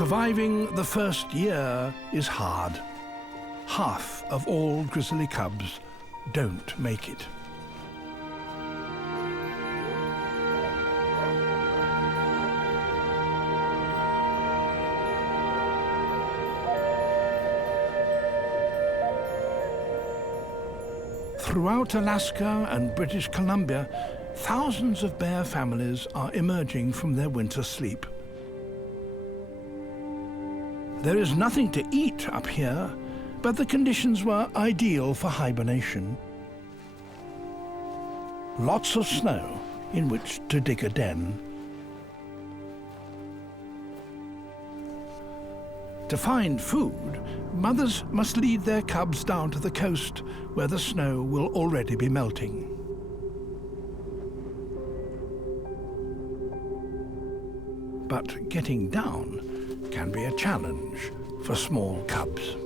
Surviving the first year is hard. Half of all grizzly cubs don't make it. Throughout Alaska and British Columbia, thousands of bear families are emerging from their winter sleep. There is nothing to eat up here, but the conditions were ideal for hibernation. Lots of snow in which to dig a den. To find food, mothers must lead their cubs down to the coast, where the snow will already be melting. But getting down can be a challenge for small cubs.